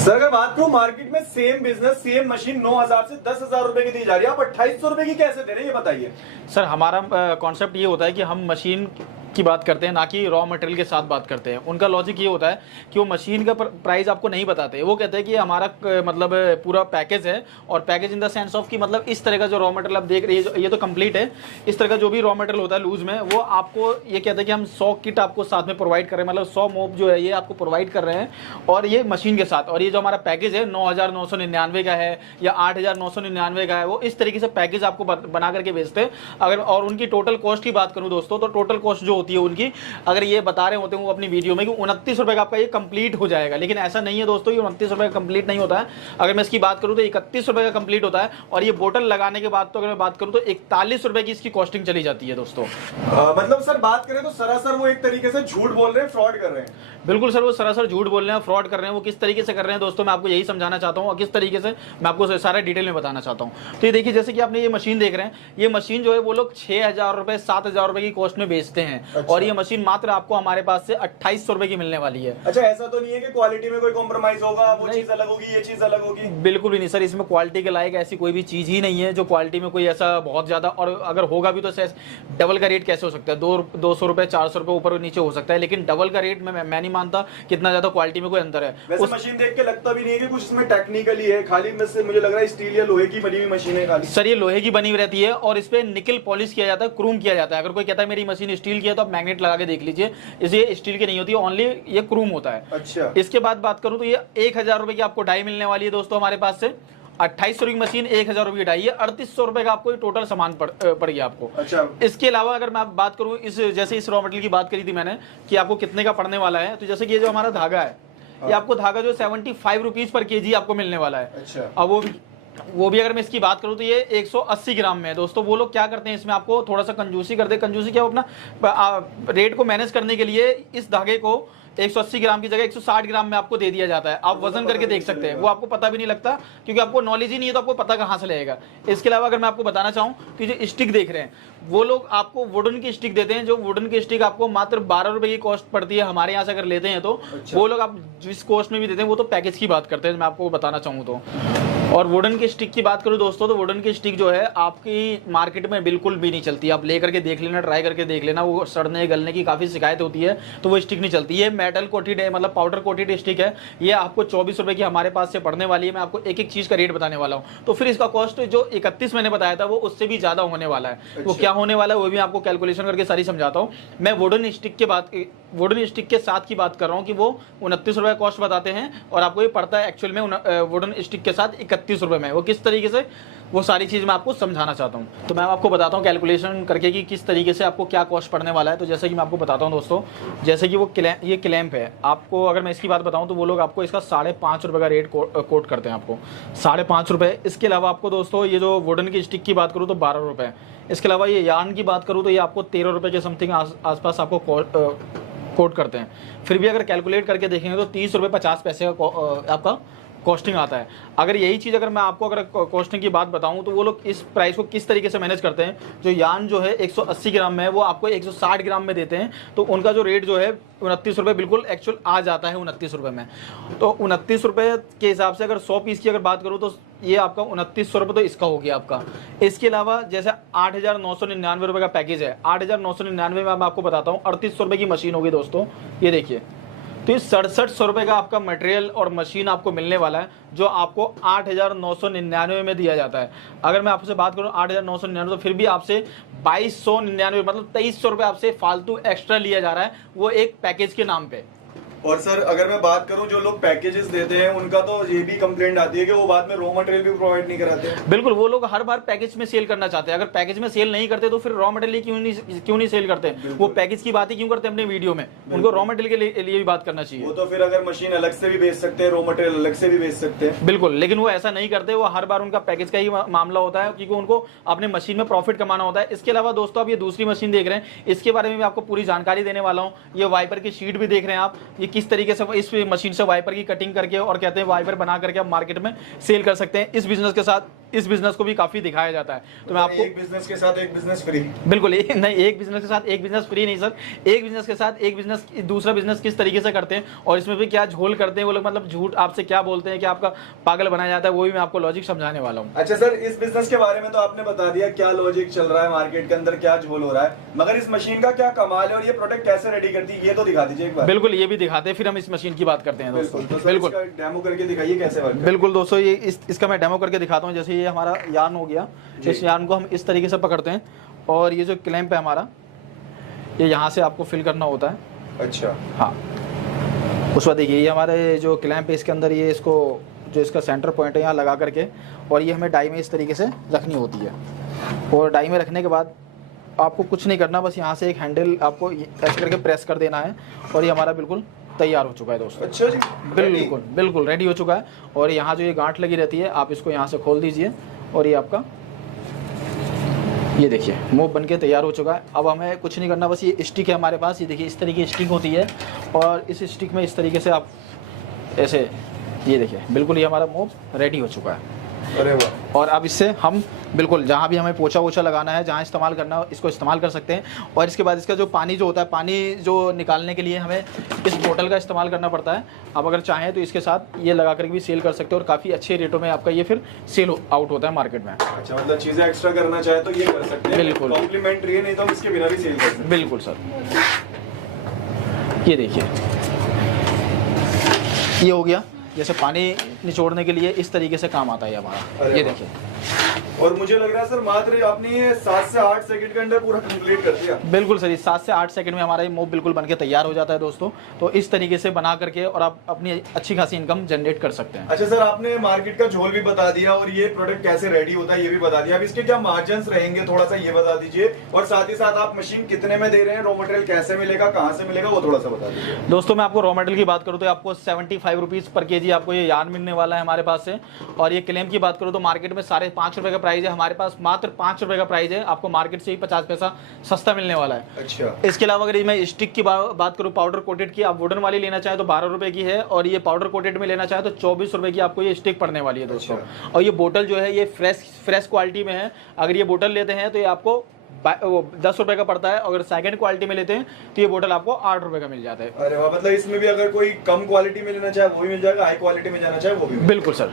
Sir अगर बात करूं मार्केट में सेम बिजनेस सेम मशीन 9,000 से 10,000 रुपए की दी जा रही है, आप 2,800 रुपए की कैसे दे रहे हैं ये बताइए। सर हमारा कॉन्सेप्ट ये होता है कि हम मशीन की बात करते हैं, ना कि रॉ मटेरियल के साथ बात करते हैं। उनका लॉजिक ये होता है कि वो मशीन का प्राइस आपको नहीं बताते, वो कहते हैं कि हमारा मतलब पूरा पैकेज है, और package in the sense of कि मतलब इस तरह का जो रॉ मटेरियल आप देख रहे हैं ये तो कंप्लीट है, इस तरह का जो भी रॉ मटेरियल होता है लूज में, वो आपको ये कहते हैं कि हम 100 किट आपको साथ में प्रोवाइड कर रहे हैं, मतलब 100 मोप जो है ये आपको प्रोवाइड कर रहे हैं, और ये मशीन के साथ। और ये जो हमारा पैकेज है 9,999 का है या 8,999 का है, वो इस तरीके से पैकेज आपको बना करके बेचते हैं। अगर और उनकी टोटल कॉस्ट की बात करूं दोस्तों, तो टोटल कॉस्ट जो होती है उनकी, अगर ये बता रहे होते हैं वो अपनी वीडियो में कि 29 रुपए का आपका ये कंप्लीट हो जाएगा, लेकिन ऐसा नहीं है दोस्तों, ये 29 रुपए का कंप्लीट नहीं होता है। अगर मैं इसकी बात करूं तो 31 रुपए का कंप्लीट होता है, और ये बोतल लगाने के बाद तो अगर मैं बात करूं तो 41 रुपए की इसकी कॉस्टिंग चली जाती है दोस्तों। मतलब सर बात करें तो सरासर वो एक तरीके से झूठ बोल रहे हैं, फ्रॉड कर रहे हैं। बिल्कुल सर, वो सरासर झूठ बोल रहे हैं, फ्रॉड कर रहे हैं। वो किस तरीके से कर रहे हैं दोस्तों, मैं आपको यही समझाना चाहता हूँ, और किस तरीके से मैं आपको सारा डिटेल में बताना चाहता हूँ। तो ये देखिए, जैसे कि आपने ये मशीन देख रहे हैं, ये मशीन जो है वो लोग 6,000 रुपए 7,000 रुपए की कॉस्ट में बेचते हैं। अच्छा। और ये मशीन मात्र आपको हमारे पास से 2,800 रुपए की मिलने वाली है। अच्छा, ऐसा तो नहीं है कि क्वालिटी में कोई कॉम्प्रोमाइज होगा, वो चीज अलग होगी ये चीज अलग होगी? बिल्कुल भी नहीं सर, इसमें क्वालिटी के लायक ऐसी कोई भी चीज ही नहीं है जो क्वालिटी में कोई ऐसा बहुत ज्यादा, और अगर होगा भी तो डबल का रेट कैसे हो सकता है, 200 रुपए 400 रुपए ऊपर नीचे हो सकता है, लेकिन डबल का रेट मैं नहीं मानता कितना ज्यादा क्वालिटी में कोई अंतर है। वैसे मशीन देख के लगता भी नहीं है कि कुछ इसमें टेक्निकली है, खाली में से मुझे लग रहा है स्टील या लोहे की बनी हुई मशीन है खाली। सर ये लोहे की बनी हुई रहती है, और इस पे निकल पॉलिश किया जाता है, क्रोम किया जाता है। अगर कोई कहता है मेरी मशीन स्टील की है तो आप मैग्नेट लगा के देख लीजिए, इसलिए स्टील की नहीं होती है, ओनली ये क्रोम होता है। अच्छा। इसके बाद बात करूं तो ये 1,000 रुपए की आपको डाई मिलने वाली है दोस्तों हमारे पास से। 2,800 की मशीन 1,000 रुपए की डाई है, 3,800 रुपए का आपको टोटल सामान पड़ गया आपको। अच्छा। इसके अलावा अगर मैं बात करूं जैसे इस रॉ मटेरियल की बात करी थी मैंने कि आपको कितने का पड़ने वाला है, तो जैसे कि ये जो हमारा धागा है, ये आपको धागा जो 75 रुपीज पर केजी आपको मिलने वाला है। अच्छा। अब वो भी अगर मैं इसकी बात करूं तो ये 180 ग्राम में है दोस्तों। वो लोग क्या करते हैं, इसमें आपको थोड़ा सा कंजूसी कर दे, कंजूसी क्या, अपना रेट को मैनेज करने के लिए इस धागे को 180 ग्राम की जगह 160 ग्राम में आपको दे दिया जाता है। आप वजन करके देख सकते हैं, वो आपको पता भी नहीं लगता, क्योंकि आपको नॉलेज ही नहीं है, तो आपको पता कहाँ से लगेगा। इसके अलावा अगर मैं आपको बताना चाहूँ कि जो स्टिक देख रहे हैं, वो लोग आपको वुडन की स्टिक देते हैं, जो वुडन की स्टिक आपको मात्र 12 रुपए की कॉस्ट पड़ती है हमारे यहाँ से अगर लेते हैं तो। अच्छा। वो लोग आप जिस कॉस्ट में भी देते हैं वो तो पैकेज की बात करते हैं, मैं आपको बताना चाहूँ तो। और वुडन की स्टिक की बात करूँ दोस्तों, तो वुडन की स्टिक जो है आपकी मार्केट में बिल्कुल भी नहीं चलती। आप लेकर के देख लेना, ट्राई करके देख लेना, वो सड़ने गलने की काफ़ी शिकायत होती है, तो वो स्टिक नहीं चलती है। मेटल कोटेड है, मतलब पाउडर कोटेड स्टिक है, ये आपको 24 रुपए की हमारे पास से पड़ने वाली है। मैं आपको एक एक चीज़ का रेट बताने वाला हूँ, तो फिर इसका कॉस्ट जो 31 मैंने बताया था वो उससे भी ज़्यादा होने वाला है। अच्छा। वो क्या होने वाला है वो भी आपको कैलकुलेशन करके सारी समझाता हूँ। मैं वुडन स्टिक के साथ की बात कर रहा हूँ कि वो 29 रुपये कॉस्ट बताते हैं, और आपको ये पड़ता है एक्चुअल में वुडन स्टिक के साथ 31 रुपये में। वो किस तरीके से, वो सारी चीज़ मैं आपको समझाना चाहता हूँ। तो मैं आपको बताता हूँ कैलकुलेशन करके कि किस तरीके से आपको क्या कॉस्ट पड़ने वाला है। तो जैसे कि मैं आपको बताता हूँ दोस्तों, जैसे कि ये क्लैंप है, आपको अगर मैं इसकी बात बताऊँ तो वो लोग आपको इसका 5.5 रुपये का रेट कोट करते हैं, आपको 5.5 रुपये। इसके अलावा आपको दोस्तों ये जो वुडन की स्टिक की बात करूँ तो 12 रुपये। इसके अलावा ये यार्न की बात करूँ तो ये आपको 13 रुपये के समथिंग आसपास आपको कोट करते हैं। फिर भी अगर कैलकुलेट करके देखेंगे तो 30 रुपये 50 पैसे का आपका कॉस्टिंग आता है। अगर यही चीज़ अगर मैं आपको अगर कॉस्टिंग की बात बताऊं तो वो लोग इस प्राइस को किस तरीके से मैनेज करते हैं, जो यान जो है 180 ग्राम में है वो आपको 160 ग्राम में देते हैं, तो उनका जो रेट जो है 29 रुपये बिल्कुल एक्चुअल आ जाता है 29 रुपये में। तो 29 रुपये के हिसाब से अगर 100 पीस की अगर बात करूँ तो ये आपका 2900 रुपये तो इसका हो गया आपका। इसके अलावा जैसे 8,999 रुपये का पैकेज है, 8,999 में मैं आपको बताता हूँ 3800 रुपये की मशीन होगी दोस्तों, ये देखिए। तो ये 6700 रुपये का आपका मटेरियल और मशीन आपको मिलने वाला है, जो आपको 8,999 में दिया जाता है। अगर मैं आपसे बात करूँ 8,999 तो फिर भी आपसे 2,299 मतलब 2,300 रुपये आपसे फालतू एक्स्ट्रा लिया जा रहा है, वो एक पैकेज के नाम पे। और सर अगर मैं बात करूं जो लोग पैकेजेस देते हैं उनका तो ये भी कंप्लेंट आती है कि वो बाद में रॉ मटेरियल भी प्रोवाइड नहीं कराते हैं। बिल्कुल, वो लोग हर बार पैकेज में सेल करना चाहते हैं। अगर पैकेज में सेल नहीं करते तो फिर रॉ मटेरियल क्यों नहीं सेल करते? वो पैकेज की बात ही क्यों करते हैं अपने वीडियो में? उनको रॉ मटेरियल के लिए भी बात करना चाहिए। वो तो फिर अगर मशीन अलग से भी बेच सकते हैं, रॉ मटेरियल अलग से भी बेच सकते हैं। बिल्कुल, लेकिन वो ऐसा नहीं करते। वो हर बार उनका पैकेज का ही मामला होता है, क्योंकि उनको अपने मशीन में प्रॉफिट कमाना होता है। इसके अलावा दोस्तों आप ये दूसरी मशीन देख रहे हैं, इसके बारे में भी आपको पूरी जानकारी देने वाला हूँ। ये वाइपर की शीट भी देख रहे हैं आप, ये किस तरीके से इस मशीन से वाइपर की कटिंग करके और कहते हैं वाइपर बना करके आप मार्केट में सेल कर सकते हैं। इस बिजनेस के साथ इस बिजनेस को भी काफी दिखाया जाता है। तो मैं आपको एक बिजनेस के साथ एक बिजनेस फ्री। बिल्कुल नहीं, एक बिजनेस के साथ एक बिजनेस फ्री नहीं सर, एक बिजनेस के साथ एक बिजनेस, दूसरा बिजनेस किस तरीके से करते हैं और इसमें भी क्या झोल करते हैं वो लोग, मतलब झूठ आपसे क्या बोलते हैं कि आपका पागल बनाया जाता है, वो भी मैं आपको लॉजिक समझाने वाला हूँ। अच्छा सर, इस बिजनेस के बारे में तो आपने बता दिया क्या लॉजिक चल रहा है मार्केट के अंदर, क्या झोल हो रहा है, मगर इस मशीन का क्या कमाल है और ये प्रोडक्ट कैसे रेडी करती है ये तो दिखा दीजिए एक बार। बिल्कुल, ये भी दिखाते हैं, फिर हम इस मशीन की बात करते हैं दोस्तों। बिल्कुल डेमो करके दिखाइए कैसे वर्क। बिल्कुल दोस्तों, ये इसका मैं डेमो करके दिखाता हूँ। जैसे ये हमारा यार्न हो गया, इस यार्न को हम इस तरीके से पकड़ते हैं और ये जो क्लैंप है हमारा, ये यहाँ से आपको फिल करना होता है। अच्छा हाँ, उस बाद देखिए ये हमारे जो क्लैंप है इसके अंदर ये इसको जो इसका सेंटर पॉइंट है यहाँ लगा करके, और ये हमें डाई में इस तरीके से रखनी होती है। और डाई में रखने के बाद आपको कुछ नहीं करना, बस यहाँ से एक हैंडल आपको ऐसे करके प्रेस कर देना है और ये हमारा बिल्कुल तैयार हो चुका है दोस्तों। अच्छा जी, बिल्कुल बिल्कुल रेडी हो चुका है। और यहाँ जो ये गांठ लगी रहती है आप इसको यहाँ से खोल दीजिए और ये आपका, ये देखिए मूव बन के तैयार हो चुका है। अब हमें कुछ नहीं करना, बस ये स्टिक है हमारे पास, ये देखिए इस तरीके की स्टिक होती है और इस स्टिक में इस तरीके से आप ऐसे, ये देखिए बिल्कुल ये हमारा मूव रेडी हो चुका है। अरे वाह। और अब इससे हम बिल्कुल जहाँ भी हमें पोछा वोछा लगाना है, जहाँ इस्तेमाल करना हो इसको इस्तेमाल कर सकते हैं। और इसके बाद इसका जो पानी जो होता है, पानी जो निकालने के लिए हमें इस बोतल का इस्तेमाल करना पड़ता है। आप अगर चाहें तो इसके साथ ये लगा करके भी सेल कर सकते हो और काफ़ी अच्छे रेटों में आपका ये फिर सेल आउट होता है मार्केट में। अच्छा, मतलब चीजें एक्स्ट्रा करना चाहे तो ये कर सकते हैं। बिल्कुल कॉम्प्लीमेंट्री है, नहीं तो हम इसके बिना भी सेल कर सकते हैं। बिल्कुल सर, ये देखिए ये हो गया। जैसे पानी निचोड़ने के लिए इस तरीके से काम आता है हमारा, ये देखिए। और मुझे लग रहा है सर मात्र आपने 7 से 8 सेकंड के अंदर पूरा कंप्लीट कर दिया। बिल्कुल सर, 7 से 8 सेकंड में हमारा ये मोब बिल्कुल बनके तैयार हो जाता है दोस्तों। तो इस तरीके से बना करके और आप अपनी अच्छी खासी इनकम जनरेट कर सकते हैं। अच्छा सर, आपने मार्केट का झोल भी बता दिया और ये प्रोडक्ट कैसे रेडी होता है ये भी बता दिया। अब इसके क्या मार्जिन रहेंगे थोड़ा सा ये बता दीजिए, और साथ ही साथ आप मशीन कितने में दे रहे हैं, रॉ मटेरियल कैसे मिलेगा, कहाँ से मिलेगा, वो थोड़ा सा बता दीजिए। दोस्तों मैं आपको रॉ मटेरियल की बात करूँ तो आपको 75 रुपीज़ पर केजी आपको ये यार्न मिलने वाला है हमारे पास से। और ये क्लेम की बात करूँ तो मार्केट में 5.5 रुपये का प्राइस है, हमारे पास मात्र 5 रुपये का प्राइस है। आपको मार्केट से ही 50 पैसा सस्ता मिलने वाला है। अच्छा, इसके अलावा अगर मैं स्टिक की बात करूँ पाउडर कोटेड की, आप वुडन वाली लेना चाहे तो 12 रुपये की है, और ये पाउडर कोटेड में लेना चाहे तो 24 रुपये की आपको ये स्टिक पड़ने वाली है दोस्तों। अच्छा। और ये बोतल जो है ये फ्रेश क्वालिटी में है। अगर ये बोतल लेते हैं तो ये आपको 10 रुपये का पड़ता है, अगर सेकंड क्वालिटी में लेते हैं तो ये बोतल आपको 8 रुपये का मिल जाता है। अरे वाह, मतलब इसमें भी अगर कोई कम क्वालिटी में लेना चाहे वो भी मिल जाएगा, हाई क्वालिटी में जाना चाहे वो भी बिल्कुल सर।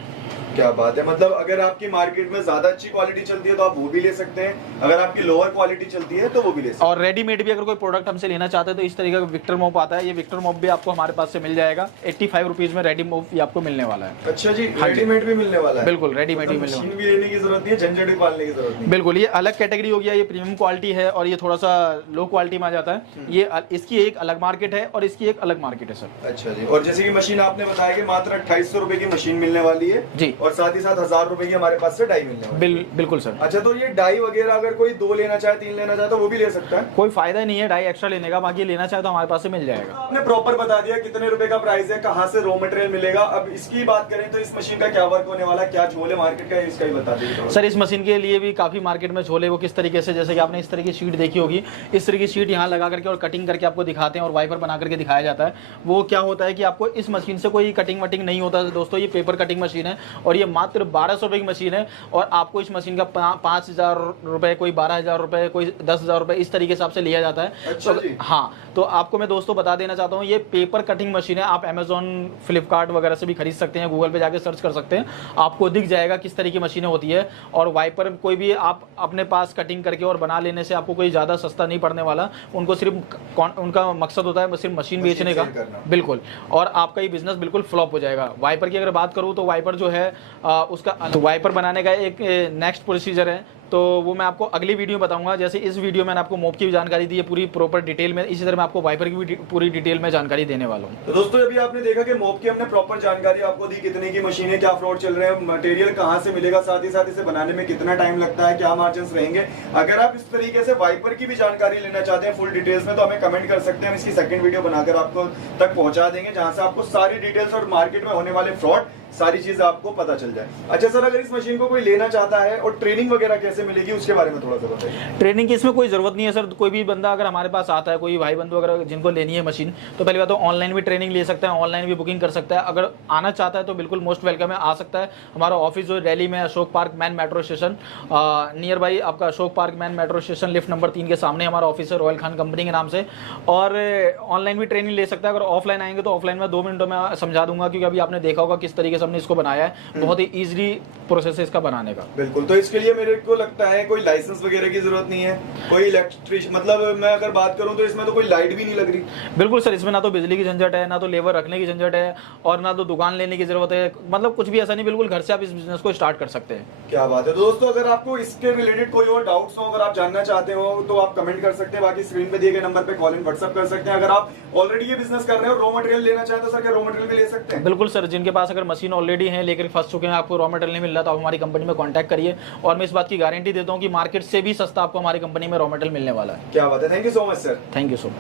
क्या बात है, मतलब अगर आपकी मार्केट में ज्यादा अच्छी क्वालिटी चलती है तो आप वो भी ले सकते हैं, अगर आपकी लोअर क्वालिटी चलती है तो वो भी ले सकते हैं। और रेडीमेड भी अगर कोई प्रोडक्ट हमसे लेना चाहते हैं तो इस तरीके का विक्टर मॉप आता है। ये विक्टर मॉप भी आपको हमारे पास से मिल जाएगा 85 रुपीज में। रेडी मॉप भी आपको मिलने वाला है। अच्छा जी, रेडीमेड भी मिलने वाला है। बिल्कुल रेडीमेड भी मिलने वाला है, मशीन भी लेने की जरूरत नहीं है, झंझट भी पालने की जरूरत नहीं। बिल्कुल। ये अलग कैटेगरी हो गया, ये प्रीमियम क्वालिटी है और ये थोड़ा सा लो क्वालिटी में आ जाता है। ये इसकी एक अलग मार्केट है और इसकी एक अलग मार्केट है सर। अच्छा जी, और जैसे कि मशीन आपने बताया कि मात्र 2800 रुपए की मशीन मिलने वाली है जी, और साथ ही साथ 1000 रुपए की हमारे पास से डाई मिलने वाली है। बिल्कुल सर। अच्छा, तो ये डाई वगैरह अगर कोई 2 लेना चाहे, 3 लेना चाहे तो वो भी ले सकता है, कोई फायदा नहीं है डाई एक्स्ट्रा लेने का, बाकी लेना चाहे तो हमारे पास से मिल जाएगा। आपने प्रॉपर बता दिया कितने रुपए का प्राइस है, कहाँ से रॉ मटेरियल मिलेगा। अब इसकी बात करें तो इस मशीन का क्या वर्क होने वाला, क्या झोल है मार्केट का, इसका ही बता दीजिए सर। इस मशीन के लिए भी काफी मार्केट में झोले, वो किस तरीके से, जैसे कि आपने इस तरह की शीट देखी होगी, इस तरह की शीट यहाँ लगा करके और कटिंग करके आपको दिखाते हैं और वाइपर बना करके दिखाया जाता है। वो क्या होता है कि आपको इस मशीन से कोई कटिंग वटिंग नहीं होता है दोस्तों। ये पेपर कटिंग मशीन है और ये मात्र 1200 रुपये की मशीन है और आपको इस मशीन का 5000 रुपये, कोई 12000 रुपये, कोई 10,000 रुपये, इस तरीके से आपसे लिया जाता है। अच्छा तो जी। हाँ, तो आपको मैं दोस्तों बता देना चाहता हूँ, ये पेपर कटिंग मशीन है। आप अमेजोन, फ्लिपकार्ट वगैरह से भी खरीद सकते हैं, गूगल पे जाके सर्च कर सकते हैं, आपको दिख जाएगा किस तरह की मशीनें होती है। और वाइपर कोई भी आप अपने पास कटिंग करके और बना लेने से आपको कोई ज़्यादा सस्ता नहीं पड़ने वाला। उनको सिर्फ उनका मकसद होता है सिर्फ मशीन बेचने का, बिल्कुल। और आपका ये बिजनेस बिल्कुल फ्लॉप हो जाएगा। वाइपर की अगर बात करूँ तो वाइपर जो है उसका वाइपर बनाने का एक नेक्स्ट प्रोसीजर है, तो वो मैं आपको अगली वीडियो में बताऊंगा। जैसे इस वीडियो में मैंने आपको मोब की भी जानकारी दी है पूरी प्रॉपर डिटेल में, इसी तरह मैं आपको वाइपर की भी पूरी डिटेल में जानकारी देने वाला हूँ। तो दोस्तों अभी आपने देखा कि मोब की हमने प्रॉपर जानकारी आपको दी, कितने की मशीन है, क्या फ्रॉड चल रहे हैं, मटेरियल कहाँ से मिलेगा, साथ ही साथ इसे बनाने में कितना टाइम लगता है, क्या मार्जिन रहेंगे। अगर आप इस तरीके से वाइपर की भी जानकारी लेना चाहते हैं फुल डिटेल्स में तो हमें कमेंट कर सकते हैं, हम इसकी सेकंड वीडियो बनाकर आपको तक पहुंचा देंगे, जहां से आपको सारी डिटेल्स और मार्केट में होने वाले फ्रॉड सारी चीज आपको पता चल जाए। अच्छा सर, अगर इस मशीन को कोई लेना चाहता है और ट्रेनिंग वगैरह कैसे मिलेगी उसके बारे में थोड़ा सा बताइए। ट्रेनिंग की इसमें कोई ज़रूरत नहीं है सर। कोई भी बंदा अगर हमारे पास आता है, कोई भाई बंधु अगर जिनको लेनी है मशीन, तो पहली बात तो ऑनलाइन भी ट्रेनिंग ले सकता है, ऑनलाइन भी बुकिंग कर सकता है। अगर आना चाहता है तो बिल्कुल मोस्ट वेलकम है, आ सकता है। हमारा ऑफिस जो दिल्ली में Ashok Park Main metro station nearby आपका Ashok Park Main metro station lift number 3 के सामने हमारा ऑफिस है, रॉयल खान कंपनी के नाम से। और ऑनलाइन भी ट्रेनिंग ले सकता है। अगर ऑफलाइन आएंगे तो ऑफलाइन में 2 मिनटों में समझा दूंगा, क्योंकि अभी आपने देखा होगा किस तरीके से हमने इसको बनाया है। बहुत ही ईजिली प्रोसेस है इसका बनाने का। बिल्कुल, तो इसके लिए मेरे को लगता है कोई लाइसेंस वगैरह की जरूरत नहीं है, कोई इलेक्ट्रिशियन, मतलब मैं अगर बात करूं तो इसमें तो कोई लाइट भी नहीं लग रही। बिल्कुल सर, इसमें ना तो बिजली की झंझट है, ना तो लेबर रखने की झंझट है, और ना तो दुकान लेने की जरूरत है। मतलब कुछ भी ऐसा नहीं, बिल्कुल घर से आप इस बिजनेस को स्टार्ट कर सकते हैं। क्या बात है। तो दोस्तों, अगर आपको इसके रिलेटेड कोई और डाउट्स हो, अगर आप जानना चाहते हो तो आप कमेंट कर सकते हैं। बाकी स्क्रीन पे दिए गए नंबर पे कॉल इन व्हाट्सएप कर सकते हैं। अगर आप ऑलरेडी ये बिजनेस कर रहे हो, रॉ मटेरियल लेना चाहते हो सर, क्या रॉ मटेरियल भी ले सकते हैं? बिल्कुल सर, जिनके पास अगर मशीन ऑलरेडी है, लेकर फंस चुके हैं, आपको रॉ मटेरियल नहीं मिल रहा, तो आप हमारी कंपनी में कॉन्टैक्ट करिए। और मैं इस बात की गारंटी देता हूँ कि मार्केट से भी सस्ता आपको हमारी कंपनी में रॉ मटेरियल मिलने वाला है। क्या बात है। Thank you so much sir. Thank you so much.